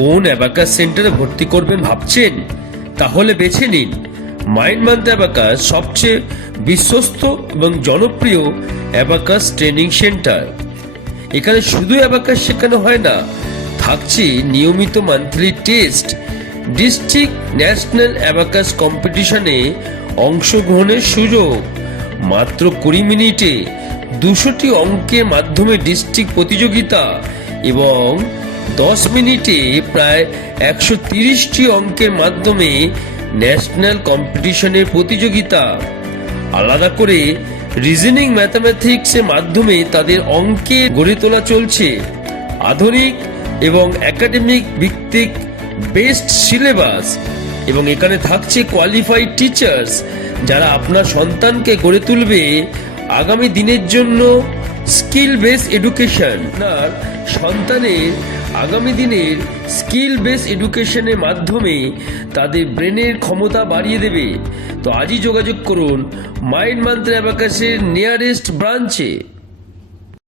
কোন অ্যাবাকাস সেন্টারে ভর্তি করবেন ভাবছেন? তাহলে বেছে নিন মাইন্ড মান্থ অ্যাবাকাস, সবচেয়ে বিশ্বস্ত এবং জনপ্রিয় অ্যাবাকাস ট্রেনিং সেন্টার। এখানে শুধু অ্যাবাকাস শেখানো হয় না, থাকছে নিয়মিত monthly test, district national abacus কম্পিটিশনে অংশগ্রহণের সুযোগ, মাত্র 20 মিনিটে 200টি অঙ্কের মাধ্যমে ডিস্ট্রিক্ট প্রতিযোগিতা এবং 10 মিনিটে প্রায় 130টি অঙ্কের মাধ্যমে ন্যাশনাল কম্পিটিশনের প্রতিযোগিতা। আলাদা করে রিজনিং ম্যাথামেটিক্সের মাধ্যমে তাদের অঙ্কে গড়ে তোলা চলছে। আধুনিক এবং একাডেমিক ভিত্তিক বেস্ট সিলেবাস, এবং এখানে থাকছে কোয়ালিফাইড টিচার্স যারা আপনার সন্তানকে গড়ে তুলবে আগামী দিনের জন্য। স্কিল বেস এডুকেশন, আপনার সন্তানের আগামী দিনের স্কিল বেস এডুকেশনের মাধ্যমে তাদের ব্রেনের ক্ষমতা বাড়িয়ে দেবে। তো আজই যোগাযোগ করুন মাইন্ড মান্ত্র অ্যাবাকাসের নিয়ারেস্ট ব্রাঞ্চে।